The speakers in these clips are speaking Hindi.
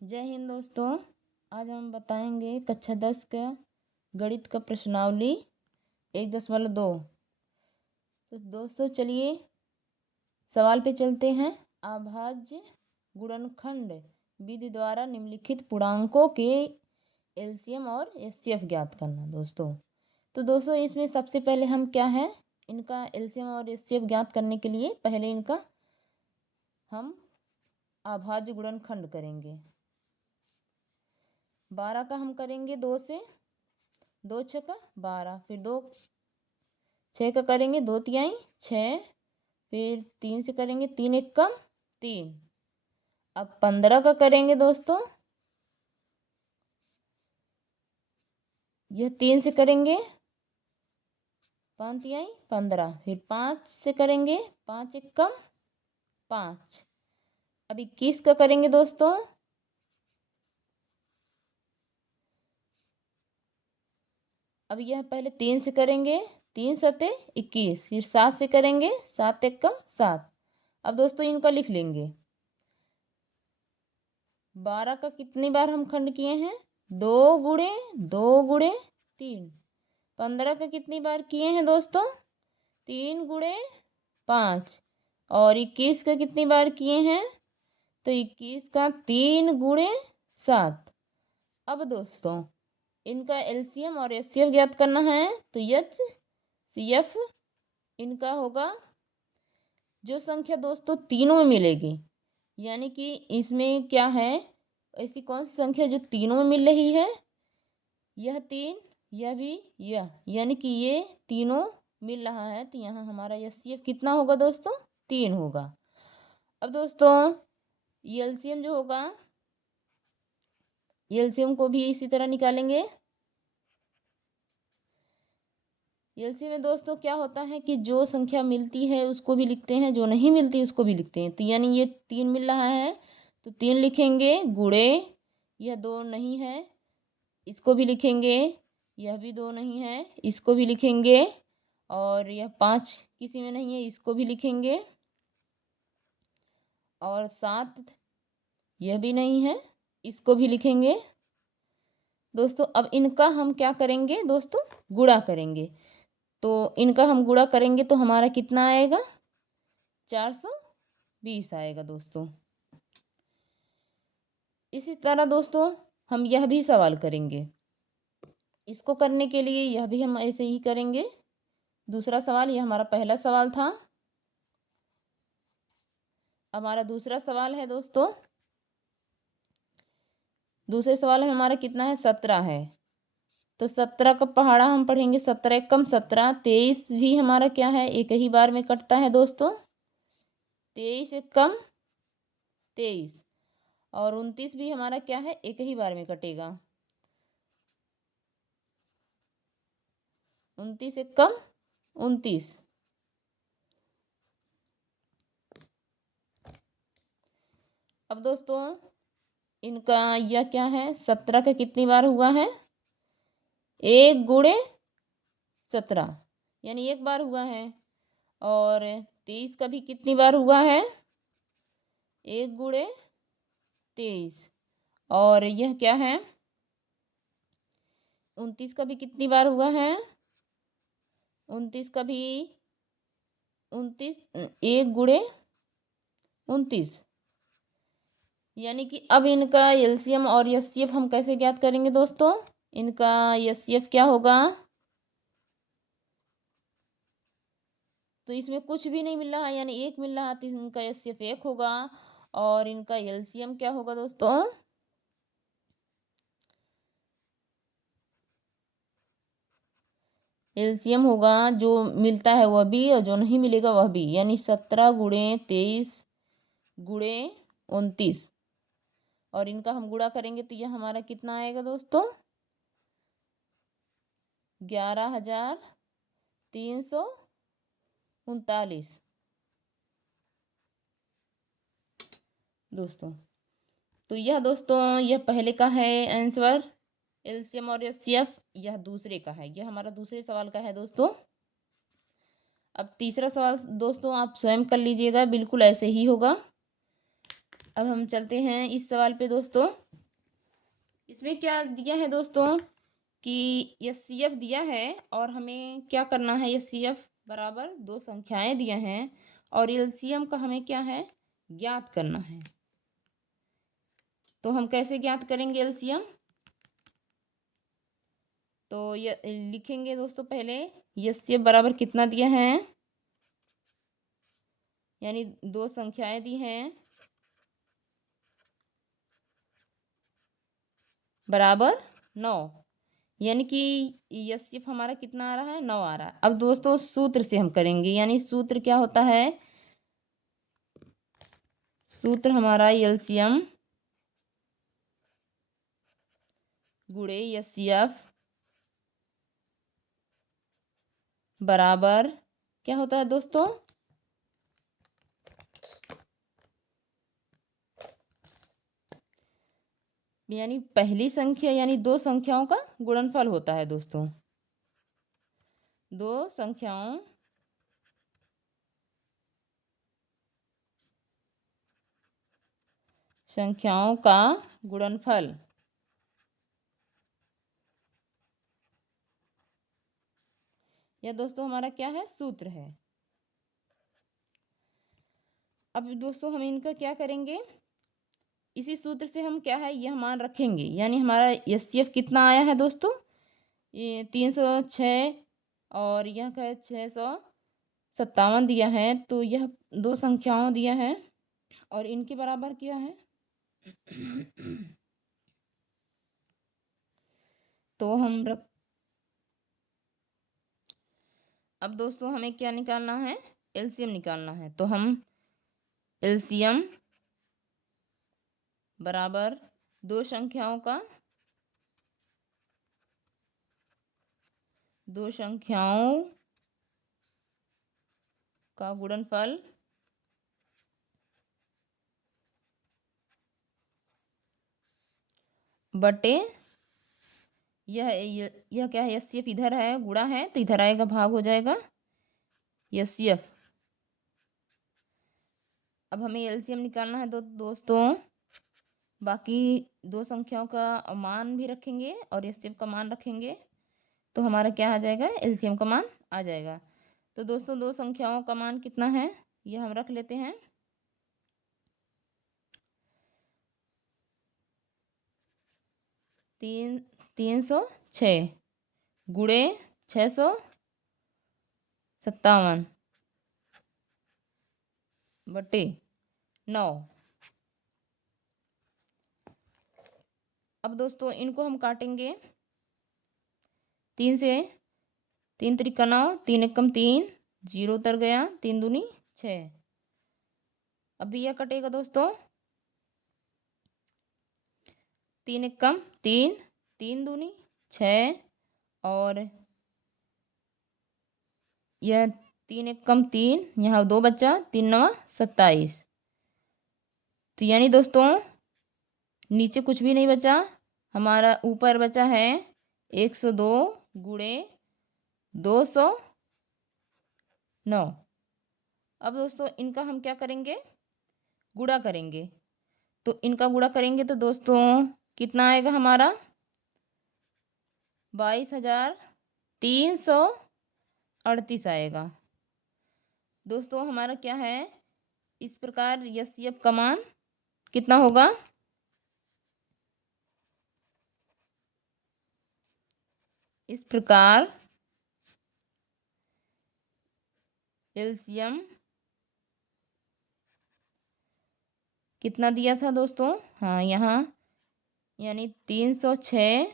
जय हिंद दोस्तों। आज हम बताएंगे कक्षा 10 का गणित का प्रश्नावली 1.2। तो दोस्तों चलिए सवाल पे चलते हैं। अभाज्य गुणनखंड विधि द्वारा निम्नलिखित पूर्णांकों के एलसीएम और एचसीएफ ज्ञात करना। तो दोस्तों इसमें सबसे पहले हम क्या है, इनका एलसीएम और एचसीएफ ज्ञात करने के लिए पहले इनका हम अभाज्य गुणनखंड करेंगे। 12 का हम करेंगे 2 से, 2 छक्का 12, फिर 2 6 का करेंगे 2 तिहाई 6, फिर 3 से करेंगे 3 एक कम 3। अब 15 का करेंगे दोस्तों, यह 3 से करेंगे 5 तिहाई 15, फिर 5 से करेंगे 5 एक कम 5। अब 21 का करेंगे दोस्तों, अब यह पहले 3 से करेंगे 3 सते 21, फिर 7 से करेंगे 7 एक कम 7। अब दोस्तों इनका लिख लेंगे। 12 का कितनी बार हम खंड किए हैं, 2 गुणे 2 गुणे 3। 15 का कितनी बार किए हैं दोस्तों, 3 गुणे 5। और 21 का कितनी बार किए हैं, तो 21 का 3 गुणे 7। अब दोस्तों इनका एलसीएम और एचसीएफ ज्ञात करना है। तो एचसीएफ इनका होगा, जो संख्या दोस्तों तीनों में मिलेगी, यानी कि इसमें क्या है, ऐसी कौन सी संख्या जो तीनों में मिल रही है, यह 3, यह भी यह, यानी कि ये तीनों मिल रहा है। तो यहाँ हमारा एचसीएफ कितना होगा दोस्तों, 3 होगा। अब दोस्तों एलसीएम जो होगा, एलसीएम को भी इसी तरह निकालेंगे। एलसीएम में दोस्तों क्या होता है कि जो संख्या मिलती है उसको भी लिखते हैं, जो नहीं मिलती उसको भी लिखते हैं। तो यानी ये 3 मिल रहा है तो 3 लिखेंगे, गुणे यह 2 नहीं है इसको भी लिखेंगे, यह भी 2 नहीं है इसको भी लिखेंगे, और यह 5 किसी में नहीं है इसको भी लिखेंगे, और 7 यह भी नहीं है इसको भी लिखेंगे। दोस्तों अब इनका हम क्या करेंगे दोस्तों, गुणा करेंगे। तो इनका हम गुणा करेंगे तो हमारा कितना आएगा, 420 आएगा दोस्तों। इसी तरह दोस्तों हम यह भी सवाल करेंगे। इसको करने के लिए यह भी हम ऐसे ही करेंगे। दूसरा सवाल, यह हमारा पहला सवाल था। हमारा दूसरा सवाल है दोस्तों, दूसरे सवाल में हमारा कितना है, 17 है। तो 17 का पहाड़ा हम पढ़ेंगे, 17 एक कम 17, 23 भी हमारा क्या है, एक ही बार में कटता है दोस्तों, 23 एक कम 23, और 29 भी हमारा क्या है, एक ही बार में कटेगा, 29 एक कम 29। अब दोस्तों इनका यह क्या है, 17 का कितनी बार हुआ है, 1 गुणे 17 यानी एक बार हुआ है, और 23 का भी कितनी बार हुआ है, 1 गुणे 23, और यह क्या है, 29 का भी कितनी बार हुआ है, 29 का भी 29 1 गुणे 29। यानी कि अब इनका एलसीएम और एचसीएफ हम कैसे ज्ञात करेंगे दोस्तों, इनका एचसीएफ क्या होगा, तो इसमें कुछ भी नहीं मिल रहा है यानी 1 मिल रहा है, तो इनका एचसीएफ 1 होगा। और इनका एलसीएम क्या होगा दोस्तों, एलसीएम होगा जो मिलता है वह भी और जो नहीं मिलेगा वह भी, यानी 17 गुणे 23 गुणे 29, और इनका हम गुणा करेंगे तो यह हमारा कितना आएगा दोस्तों, 11,339 दोस्तों। तो यह दोस्तों यह पहले का है आंसर एलसीएम और एचसीएफ, यह दूसरे का है, यह हमारा दूसरे सवाल का है दोस्तों। अब तीसरा सवाल दोस्तों आप स्वयं कर लीजिएगा, बिल्कुल ऐसे ही होगा। अब हम चलते हैं इस सवाल पे दोस्तों। इसमें क्या दिया है दोस्तों कि एचसीएफ दिया है और हमें क्या करना है। एचसीएफ बराबर दो संख्याएं दिया हैं और एलसीएम का हमें क्या है ज्ञात करना है। तो हम कैसे ज्ञात करेंगे एलसीएम। तो ये लिखेंगे दोस्तों पहले एचसीएफ बराबर कितना दिया है, यानी दो संख्याएं दी हैं बराबर 9, यानी कि एचसीएफ हमारा कितना आ रहा है 9 आ रहा है। अब दोस्तों सूत्र से हम करेंगे, यानी सूत्र क्या होता है, सूत्र हमारा एलसीएम गुणे एचसीएफ बराबर क्या होता है दोस्तों, यानी पहली संख्या यानी दो संख्याओं का गुणनफल होता है दोस्तों। दो संख्याओं का गुणनफल। यह दोस्तों हमारा क्या है सूत्र है। अब दोस्तों हम इनका क्या करेंगे, इसी सूत्र से हम क्या है यह मान रखेंगे, यानी हमारा एचसीएफ कितना आया है दोस्तों, ये 306 और यह का 657 दिया है। तो यह दो संख्याओं दिया है और इनके बराबर क्या है तो हम रख। अब दोस्तों हमें क्या निकालना है, एलसीएम निकालना है। तो हम एलसीएम बराबर दो संख्याओं का गुणनफल बटे यह क्या है एचसीएफ इधर है गुणा है तो इधर आएगा भाग हो जाएगा एचसीएफ। अब हमें एलसीएम निकालना है तो दोस्तों बाकी दो संख्याओं का मान भी रखेंगे और एचसीएफ का मान रखेंगे तो हमारा क्या आ जाएगा एलसीएम का मान आ जाएगा। तो दोस्तों दो संख्याओं का मान कितना है यह हम रख लेते हैं। 306 गुणे 657 बटे 9। अब दोस्तों इनको हम काटेंगे 3 से, 3 त्रिका 9, 3 एकम 3, 0 उतर गया, 3 दूनी 6। अब यह कटेगा दोस्तों 3 एकम 3, 3 दूनी 6 और यह 3 एकम 3, यहाँ 2 बचा, 3 9 27। तो यानी दोस्तों नीचे कुछ भी नहीं बचा, हमारा ऊपर बचा है 102 गुणे 209। अब दोस्तों इनका हम क्या करेंगे गुणा करेंगे। तो इनका गुणा करेंगे तो दोस्तों कितना आएगा हमारा 22,338 आएगा। दोस्तों हमारा क्या है इस प्रकार एचसीएफ का मान कितना होगा, इस प्रकार एलसीएम कितना दिया था दोस्तों, हाँ यहाँ यानी 306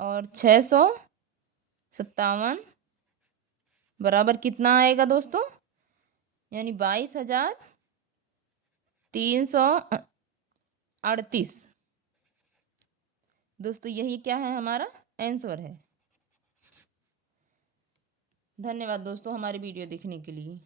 और 657 बराबर कितना आएगा दोस्तों, यानी 22,338। दोस्तों यही क्या है हमारा आंसर है। धन्यवाद दोस्तों हमारी वीडियो देखने के लिए।